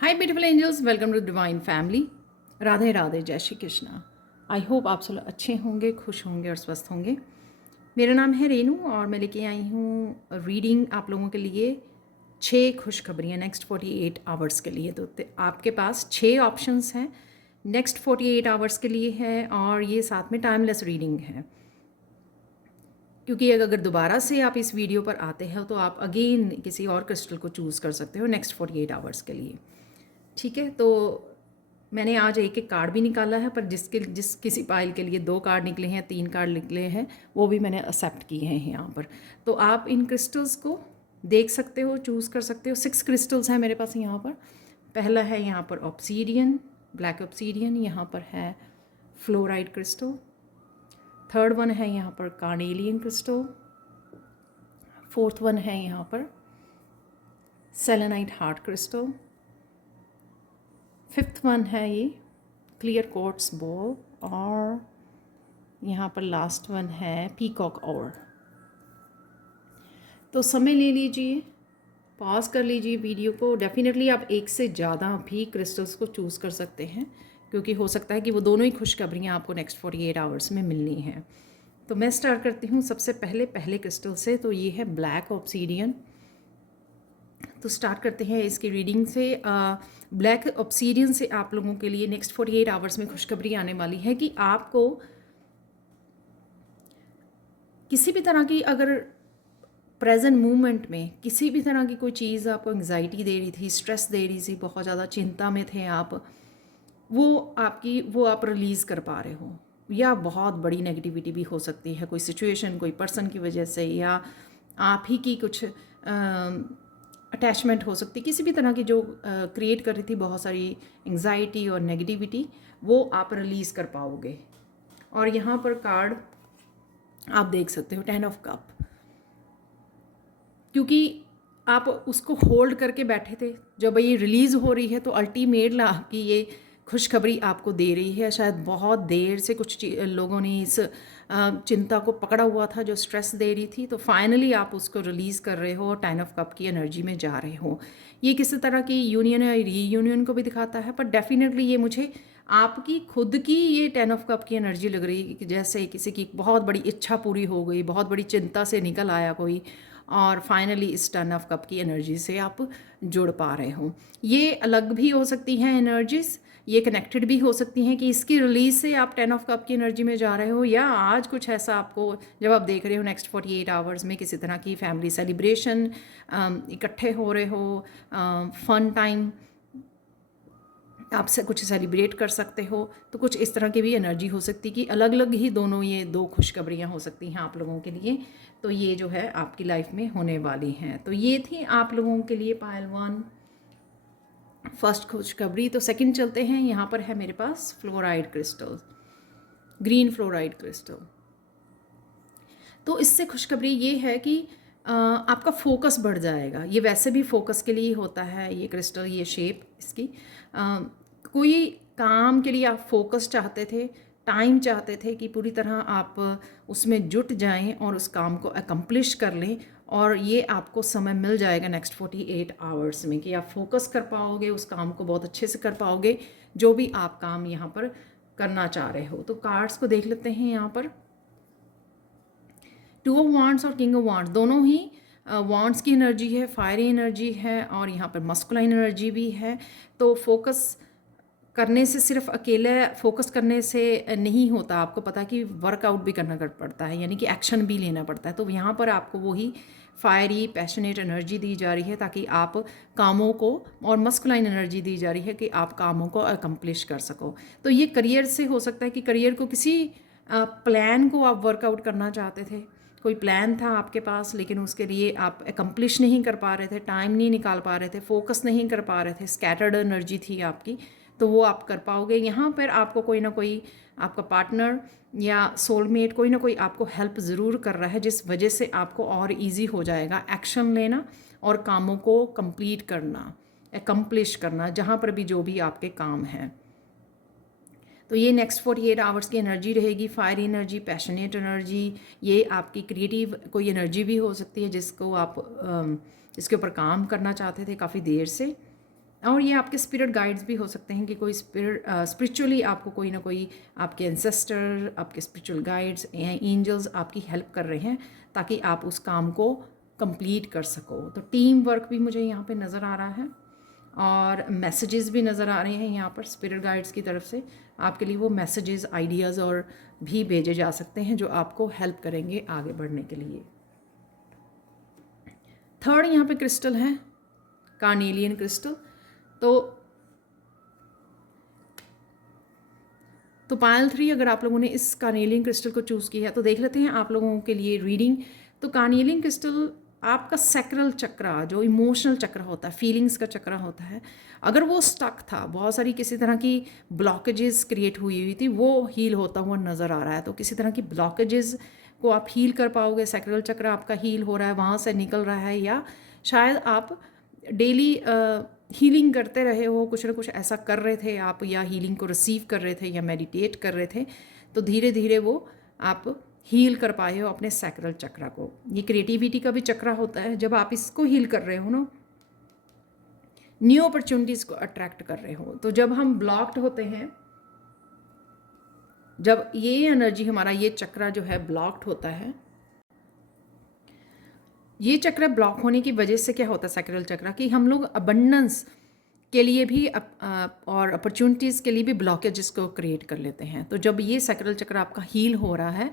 Hi beautiful angels, welcome to divine family. Radhe Radhe, जय Shri Krishna. I hope आप सब अच्छे होंगे, खुश होंगे और स्वस्थ होंगे। मेरा नाम है रेनू और मैं लेके आई हूँ रीडिंग आप लोगों के लिए 6 खुशखबरियाँ नेक्स्ट 48 आवर्स के लिए। तो आपके पास 6 ऑप्शंस हैं नेक्स्ट 48 आवर्स के लिए है और ये साथ में टाइमलेस रीडिंग है, क्योंकि अगर दोबारा से आप इस वीडियो पर आते हैं तो आप अगेन किसी और क्रिस्टल को चूज़ कर सकते हो नेक्स्ट 48 आवर्स के लिए। ठीक है, तो मैंने आज एक एक कार्ड भी निकाला है, पर जिस किसी पाइल के लिए 2 कार्ड निकले हैं, 3 कार्ड निकले हैं, वो भी मैंने एक्सेप्ट किए हैं यहाँ पर। तो आप इन क्रिस्टल्स को देख सकते हो, चूज़ कर सकते हो। 6 क्रिस्टल्स हैं मेरे पास यहाँ पर। पहला है यहाँ पर ऑब्सीडियन, ब्लैक ऑब्सीडियन। यहाँ पर है फ्लोराइड क्रिस्टल। थर्ड वन है यहाँ पर कार्नेलियन क्रिस्टल। फोर्थ वन है यहाँ पर selenite heart crystal. Fifth one है ये क्लियर क्वार्ट्ज बॉल। और यहाँ पर लास्ट वन है पीकॉक और। तो समय ले लीजिए, पॉज कर लीजिए वीडियो को। डेफिनेटली आप एक से ज़्यादा भी क्रिस्टल्स को चूज़ कर सकते हैं, क्योंकि हो सकता है कि वो दोनों ही खुशखबरियाँ आपको नेक्स्ट 48 आवर्स में मिलनी हैं। तो मैं स्टार्ट करती हूँ सबसे पहले क्रिस्टल से। तो ये है ब्लैक ऑब्सीडियन। तो स्टार्ट करते हैं इसकी रीडिंग से। ब्लैक ऑब्सीडियन से आप लोगों के लिए नेक्स्ट 48 आवर्स में खुशखबरी आने वाली है कि आपको किसी भी तरह की, अगर प्रेजेंट मूवमेंट में किसी भी तरह की कोई चीज़ आपको एंग्जाइटी दे रही थी, स्ट्रेस दे रही थी, बहुत ज़्यादा चिंता में थे आप, वो आप रिलीज़ कर पा रहे हो। या बहुत बड़ी नेगेटिविटी भी हो सकती है, कोई सिचुएशन, कोई पर्सन की वजह से, या आप ही की कुछ अटैचमेंट हो सकती, किसी भी तरह की जो क्रिएट कर रही थी बहुत सारी एंग्जाइटी और नेगेटिविटी, वो आप रिलीज़ कर पाओगे। और यहाँ पर कार्ड आप देख सकते हो 10 ऑफ कप, क्योंकि आप उसको होल्ड करके बैठे थे। जब ये रिलीज़ हो रही है तो अल्टीमेटली आपकी ये खुशखबरी आपको दे रही है। शायद बहुत देर से कुछ लोगों ने इस चिंता को पकड़ा हुआ था जो स्ट्रेस दे रही थी, तो फाइनली आप उसको रिलीज़ कर रहे हो, 10 ऑफ कप की एनर्जी में जा रहे हो। ये किसी तरह की यूनियन या रीयूनियन को भी दिखाता है, पर डेफिनेटली ये मुझे आपकी खुद की ये 10 ऑफ कप की एनर्जी लग रही है कि जैसे किसी की बहुत बड़ी इच्छा पूरी हो गई, बहुत बड़ी चिंता से निकल आया कोई, और फाइनली इस 10 ऑफ कप की एनर्जी से आप जुड़ पा रहे हो। ये अलग भी हो सकती हैं एनर्जीज, ये कनेक्टेड भी हो सकती हैं कि इसकी रिलीज से आप 10 ऑफ कप की एनर्जी में जा रहे हो, या आज कुछ ऐसा आपको, जब आप देख रहे हो नेक्स्ट 48 आवर्स में किसी तरह की फैमिली सेलिब्रेशन, इकट्ठे हो रहे हो, फन टाइम, आपसे कुछ सेलिब्रेट कर सकते हो, तो कुछ इस तरह की भी एनर्जी हो सकती है कि अलग अलग ही दोनों ये 2 खुशखबरियाँ हो सकती हैं आप लोगों के लिए। तो ये जो है आपकी लाइफ में होने वाली हैं। तो ये थी आप लोगों के लिए पायल 1 फर्स्ट खुशखबरी। तो सेकंड चलते हैं। यहाँ पर है मेरे पास fluoride crystal, green fluoride crystal. तो इससे खुशखबरी ये है कि आपका फोकस बढ़ जाएगा। ये वैसे भी फोकस के लिए होता है ये क्रिस्टल, ये शेप इसकी। कोई काम के लिए आप फोकस चाहते थे, टाइम चाहते थे कि पूरी तरह आप उसमें जुट जाएं और उस काम को अकम्प्लिश कर लें, और ये आपको समय मिल जाएगा नेक्स्ट 48 आवर्स में कि आप फोकस कर पाओगे, उस काम को बहुत अच्छे से कर पाओगे, जो भी आप काम यहाँ पर करना चाह रहे हो। तो कार्ड्स को देख लेते हैं। यहाँ पर 2 ऑफ वांड्स और किंग ऑफ वांड्स दोनों ही वांड्स की एनर्जी है, फायरी एनर्जी है, और यहाँ पर मस्कुलाइन एनर्जी भी है। तो फोकस करने से, सिर्फ अकेले फोकस करने से नहीं होता, आपको पता है कि वर्कआउट भी करना पड़ता है, यानी कि एक्शन भी लेना पड़ता है। तो यहाँ पर आपको वही फायरी पैशनेट एनर्जी दी जा रही है ताकि आप कामों को, और मस्कुलाइन एनर्जी दी जा रही है कि आप कामों को अकम्प्लिश कर सको। तो ये करियर से हो सकता है कि करियर को, किसी प्लान को आप वर्कआउट करना चाहते थे, कोई प्लान था आपके पास, लेकिन उसके लिए आप अकम्प्लिश नहीं कर पा रहे थे, टाइम नहीं निकाल पा रहे थे, फोकस नहीं कर पा रहे थे, स्कैटर्ड एनर्जी थी आपकी, तो वो आप कर पाओगे। यहाँ पर आपको कोई ना कोई आपका पार्टनर या सोलमेट, कोई ना कोई आपको हेल्प ज़रूर कर रहा है, जिस वजह से आपको और इजी हो जाएगा एक्शन लेना और कामों को कंप्लीट करना, अकम्प्लिश करना, जहाँ पर भी जो भी आपके काम हैं। तो ये नेक्स्ट 48 आवर्स की एनर्जी रहेगी। फायर एनर्जी, पैशनेट एनर्जी, ये आपकी क्रिएटिव कोई एनर्जी भी हो सकती है जिसको आप जिसके ऊपर काम करना चाहते थे काफ़ी देर से। और ये आपके स्पिरिट गाइड्स भी हो सकते हैं कि कोई स्पिरिचुअली आपको कोई ना कोई आपके एंसेस्टर, आपके स्पिरिचुअल गाइड्स, एंजल्स आपकी हेल्प कर रहे हैं ताकि आप उस काम को कंप्लीट कर सको। तो टीम वर्क भी मुझे यहाँ पे नज़र आ रहा है और मैसेजेस भी नज़र आ रहे हैं यहाँ पर स्पिरिट गाइड्स की तरफ से। आपके लिए वो मैसेजेस, आइडियाज़ और भी भेजे जा सकते हैं जो आपको हेल्प करेंगे आगे बढ़ने के लिए। थर्ड यहाँ पे क्रिस्टल है कार्नेलियन क्रिस्टल। तो पायल 3 अगर आप लोगों ने इस कार्नेलियन क्रिस्टल को चूज़ किया है तो देख लेते हैं आप लोगों के लिए रीडिंग। तो कार्नेलियन क्रिस्टल आपका सैक्रल चक्रा, जो इमोशनल चक्र होता है, फीलिंग्स का चक्र होता है, अगर वो स्टक था, बहुत सारी किसी तरह की ब्लॉकेजेस क्रिएट हुई थी, वो हील होता हुआ नज़र आ रहा है। तो किसी तरह की ब्लॉकेजेस को आप हील कर पाओगे, सैक्रल चक्र आपका हील हो रहा है, वहाँ से निकल रहा है, या शायद आप डेली हीलिंग करते रहे हो, कुछ ना कुछ ऐसा कर रहे थे आप, या हीलिंग को रिसीव कर रहे थे या मेडिटेट कर रहे थे, तो धीरे धीरे वो आप हील कर पाए हो अपने सैक्रल चक्रा को। ये क्रिएटिविटी का भी चक्रा होता है। जब आप इसको हील कर रहे हो ना, न्यू अपॉर्चुनिटीज़ को अट्रैक्ट कर रहे हो। तो जब हम ब्लॉक्ड होते हैं, जब ये एनर्जी हमारा, ये चक्रा जो है ब्लॉक्ड होता है, ये चक्र ब्लॉक होने की वजह से क्या होता है सैक्रल चक्र, कि हम लोग अबंडेंस के लिए भी और अपॉर्चुनिटीज़ के लिए भी ब्लॉकेजेस को क्रिएट कर लेते हैं। तो जब ये सैक्रल चक्र आपका हील हो रहा है,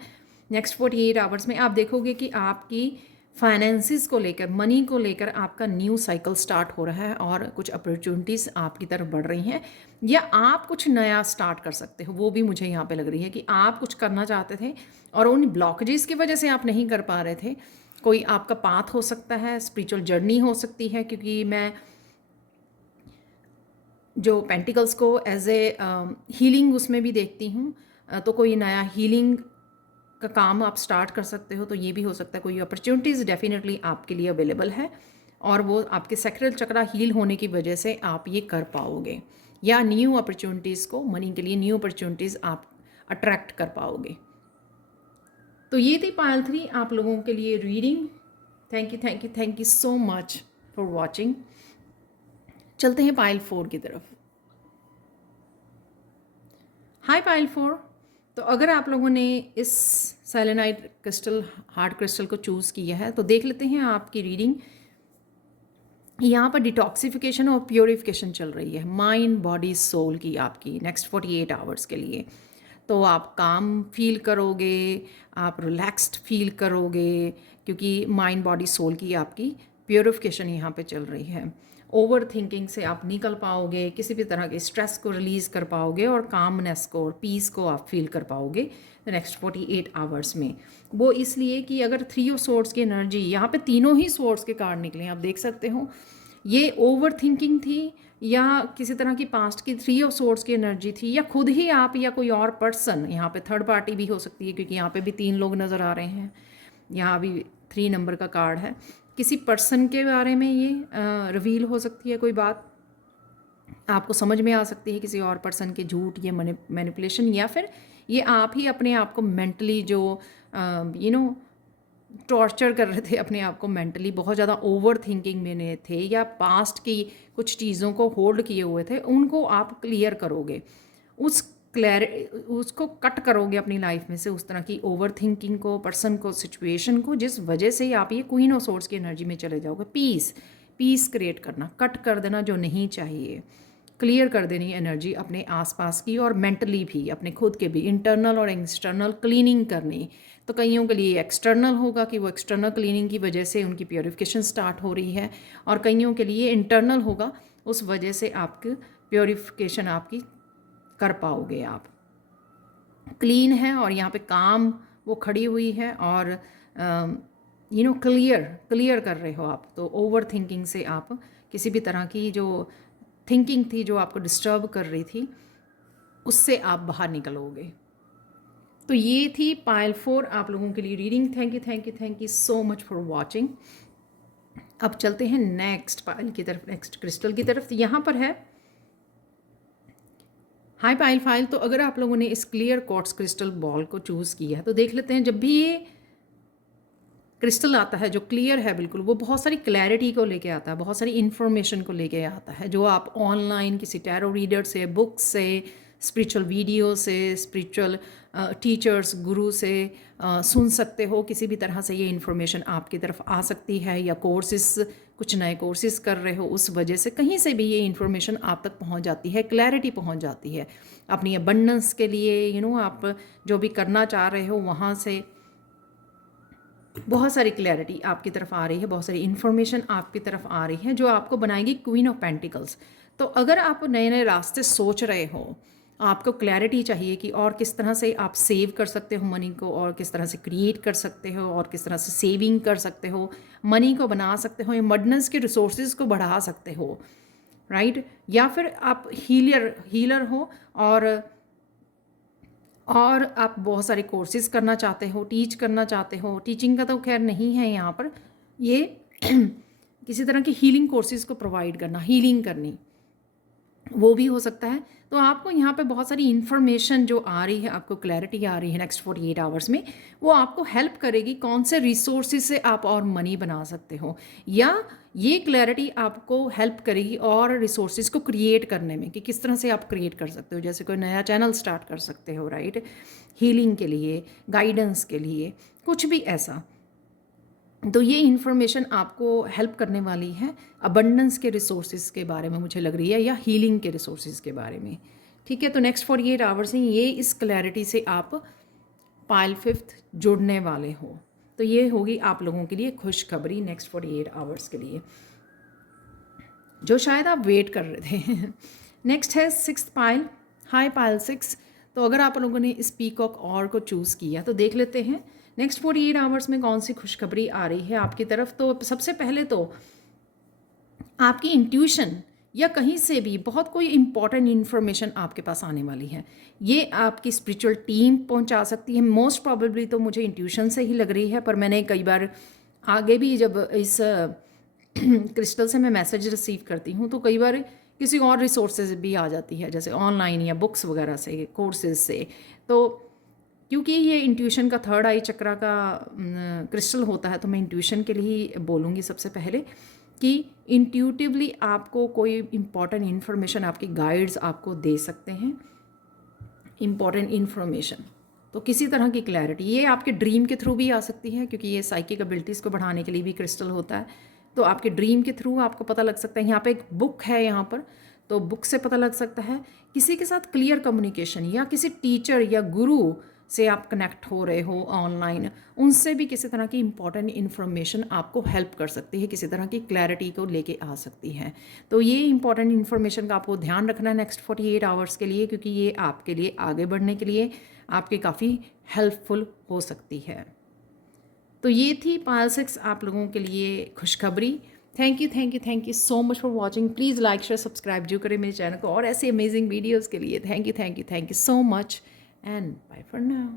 नेक्स्ट 48 आवर्स में आप देखोगे कि आपकी फाइनेंसिस को लेकर, मनी को लेकर आपका न्यू साइकिल स्टार्ट हो रहा है और कुछ अपॉर्चुनिटीज़ आपकी तरफ बढ़ रही हैं, या आप कुछ नया स्टार्ट कर सकते हो। वो भी मुझे यहाँ पे लग रही है कि आप कुछ करना चाहते थे और उन ब्लॉकेजेस की वजह से आप नहीं कर पा रहे थे। कोई आपका पाथ हो सकता है, स्पिरिचुअल जर्नी हो सकती है, क्योंकि मैं जो पेंटिकल्स को एज ए हीलिंग उसमें भी देखती हूँ। तो कोई नया हीलिंग का काम आप स्टार्ट कर सकते हो, तो ये भी हो सकता है। कोई अपॉर्चुनिटीज़ डेफिनेटली आपके लिए अवेलेबल है और वो आपके सैक्रल चक्रा हील होने की वजह से आप ये कर पाओगे, या न्यू अपॉर्चुनिटीज़ को, मनी के लिए न्यू अपॉर्चुनिटीज़ आप अट्रैक्ट कर पाओगे। तो ये थी पायल 3 आप लोगों के लिए reading. Thank you so much for watching. चलते हैं पायल 4 की तरफ। हाय पायल 4। तो अगर आप लोगों ने इस सेलेनाइट क्रिस्टल, हार्ड क्रिस्टल को चूज़ किया है, तो देख लेते हैं आपकी रीडिंग। यहाँ पर डिटॉक्सिफिकेशन और प्योरिफिकेशन चल रही है माइंड, बॉडी, सोल की आपकी नेक्स्ट 48 आवर्स के लिए। तो आप काम फील करोगे, आप रिलैक्स्ड फील करोगे, क्योंकि माइंड, बॉडी, सोल की आपकी प्योरिफिकेशन यहाँ पे चल रही है। ओवर थिंकिंग से आप निकल पाओगे, किसी भी तरह के स्ट्रेस को रिलीज़ कर पाओगे और कामनेस को और पीस को आप फील कर पाओगे नेक्स्ट 48 आवर्स में। वो इसलिए कि अगर 3 ऑफ सोर्ड्स की एनर्जी, यहाँ पे तीनों ही सोर्ड्स के कार्ड निकले हैं, आप देख सकते हो। ये ओवर थिंकिंग थी, या किसी तरह की पास्ट की 3 ऑफ सोर्ड्स की एनर्जी थी, या खुद ही आप, या कोई और पर्सन, यहाँ पे थर्ड पार्टी भी हो सकती है, क्योंकि यहाँ पे भी 3 लोग नज़र आ रहे हैं। यहाँ भी 3 नंबर का कार्ड है। किसी पर्सन के बारे में ये रिवील हो सकती है, कोई बात आपको समझ में आ सकती है, किसी और पर्सन के झूठ या मैनिपुलेशन, या फिर ये आप ही अपने आप को मेंटली जो टॉर्चर कर रहे थे अपने आप को मेंटली, बहुत ज़्यादा ओवर थिंकिंग में थे, या पास्ट की कुछ चीज़ों को होल्ड किए हुए थे, उनको आप क्लियर करोगे, उसको कट करोगे अपनी लाइफ में से, उस तरह की ओवर थिंकिंग को, पर्सन को, सिचुएशन को, जिस वजह से आप ये क्वीन ऑफ सोर्ड्स की एनर्जी में चले जाओगे। पीस क्रिएट करना, कट कर देना जो नहीं चाहिए, क्लियर कर देनी एनर्जी अपने आसपास की, और मेंटली भी अपने खुद के भी, इंटरनल और एक्सटर्नल क्लीनिंग करनी। तो कईयों के लिए एक्सटर्नल होगा कि वो एक्सटर्नल क्लीनिंग की वजह से उनकी प्योरिफिकेशन स्टार्ट हो रही है, और कईयों के लिए इंटरनल होगा, उस वजह से आपकी प्योरिफिकेशन आपकी कर पाओगे। आप क्लीन है और यहाँ पे काम वो खड़ी हुई है, और क्लियर कर रहे हो आप। तो ओवर थिंकिंग से आप किसी भी तरह की जो थिंकिंग थी जो आपको डिस्टर्ब कर रही थी, उससे आप बाहर निकलोगे। तो ये थी पायल 4 आप लोगों के लिए reading. Thank you so much for watching. अब चलते हैं नेक्स्ट पायल की तरफ, नेक्स्ट क्रिस्टल की तरफ। यहाँ पर है हाई पायल फाइल। तो अगर आप लोगों ने इस क्लियर क्वार्ट्ज क्रिस्टल बॉल को चूज़ किया है, तो देख लेते हैं, जब भी ये क्रिस्टल आता है जो क्लियर है बिल्कुल, वो बहुत सारी क्लैरिटी को लेके आता है, बहुत सारी इन्फॉर्मेशन को लेके आता है, जो आप ऑनलाइन किसी टैरो रीडर से, बुक से, स्पिरिचुअल वीडियो से, स्पिरिचुअल टीचर्स, गुरु से सुन सकते हो। किसी भी तरह से ये इन्फॉर्मेशन आपकी तरफ आ सकती है, या कोर्सेस, कुछ नए कोर्सेज कर रहे हो, उस वजह से कहीं से भी ये इन्फॉर्मेशन आप तक पहुंच जाती है, क्लैरिटी पहुंच जाती है अपनी अबंडेंस के लिए। आप जो भी करना चाह रहे हो वहाँ से बहुत सारी क्लैरिटी आपकी तरफ आ रही है, बहुत सारी इन्फॉर्मेशन आपकी तरफ आ रही है जो आपको बनाएगी क्वीन ऑफ पेंटिकल्स। तो अगर आप नए नए रास्ते सोच रहे हो, आपको क्लैरिटी चाहिए कि और किस तरह से आप सेव कर सकते हो मनी को, और किस तरह से क्रिएट कर सकते हो, और किस तरह से सेविंग कर सकते हो, मनी को बना सकते हो, अबंडेंस के रिसोर्सेज को बढ़ा सकते हो, राइट। या फिर आप हीलर हो और आप बहुत सारे कोर्सेज करना चाहते हो, टीच करना चाहते हो। टीचिंग का तो खैर नहीं है यहाँ पर, ये किसी तरह की हीलिंग कोर्सेज को प्रोवाइड करना, हीलिंग करनी, वो भी हो सकता है। तो आपको यहाँ पे बहुत सारी इन्फॉर्मेशन जो आ रही है, आपको क्लैरिटी आ रही है नेक्स्ट 48 आवर्स में, वो आपको हेल्प करेगी कौन से रिसोर्सेज से आप और मनी बना सकते हो, या ये क्लैरिटी आपको हेल्प करेगी और रिसोर्सेज को क्रिएट करने में, कि किस तरह से आप क्रिएट कर सकते हो। जैसे कोई नया चैनल स्टार्ट कर सकते हो, राइट, हीलिंग के लिए, गाइडेंस के लिए, कुछ भी ऐसा। तो ये इन्फॉर्मेशन आपको हेल्प करने वाली है अबंडेंस के रिसोर्सेज के बारे में, मुझे लग रही है, या हीलिंग के रिसोर्सेज के बारे में। ठीक है, तो नेक्स्ट 48 आवर्स में ये इस क्लैरिटी से आप पाइल 5th जुड़ने वाले हो। तो ये होगी आप लोगों के लिए खुशखबरी नेक्स्ट 48 आवर्स के लिए, जो शायद आप वेट कर रहे थे। नेक्स्ट है 6th पाइल, हाई पाइल 6। तो अगर आप लोगों ने इस पीकॉक और को चूज़ किया तो देख लेते हैं नेक्स्ट 48 आवर्स में कौन सी खुशखबरी आ रही है आपकी तरफ। तो सबसे पहले तो आपकी इंट्यूशन या कहीं से भी बहुत कोई इंपॉर्टेंट इन्फॉर्मेशन आपके पास आने वाली है। ये आपकी स्पिरिचुअल टीम पहुंचा सकती है, मोस्ट प्रॉबेबली तो मुझे इंट्यूशन से ही लग रही है, पर मैंने कई बार आगे भी जब इस क्रिस्टल से मैं मैसेज रिसीव करती हूँ तो कई बार किसी और रिसोर्सेज भी आ जाती है, जैसे ऑनलाइन या बुक्स वगैरह से, कोर्सेज से। तो क्योंकि ये इंट्यूशन का थर्ड आई चक्रा का क्रिस्टल होता है, तो मैं इंट्यूशन के लिए ही बोलूँगी सबसे पहले कि इंट्यूटिवली आपको कोई इम्पॉर्टेंट इन्फॉर्मेशन आपके गाइड्स आपको दे सकते हैं, इम्पॉर्टेंट इन्फॉर्मेशन। तो किसी तरह की क्लैरिटी ये आपके ड्रीम के थ्रू भी आ सकती है, क्योंकि ये साइकिक एबिलिटीज़ को बढ़ाने के लिए भी क्रिस्टल होता है। तो आपके ड्रीम के थ्रू आपको पता लग सकता है। यहाँ पे एक बुक है यहाँ पर, तो बुक से पता लग सकता है। किसी के साथ क्लियर कम्युनिकेशन, या किसी टीचर या गुरु से आप कनेक्ट हो रहे हो ऑनलाइन, उनसे भी किसी तरह की इंपॉर्टेंट इन्फॉर्मेशन आपको हेल्प कर सकती है, किसी तरह की क्लैरिटी को लेके आ सकती है। तो ये इंपॉर्टेंट इन्फॉर्मेशन का आपको ध्यान रखना है नेक्स्ट 48 आवर्स के लिए, क्योंकि ये आपके लिए आगे बढ़ने के लिए आपके काफ़ी हेल्पफुल हो सकती है। तो ये थी पाइल 6 आप लोगों के लिए खुशखबरी। Thank you so much for watching. Please like share subscribe जो करें मेरे चैनल को और ऐसे अमेजिंग वीडियोज़ के लिए। Thank you so much and bye for now.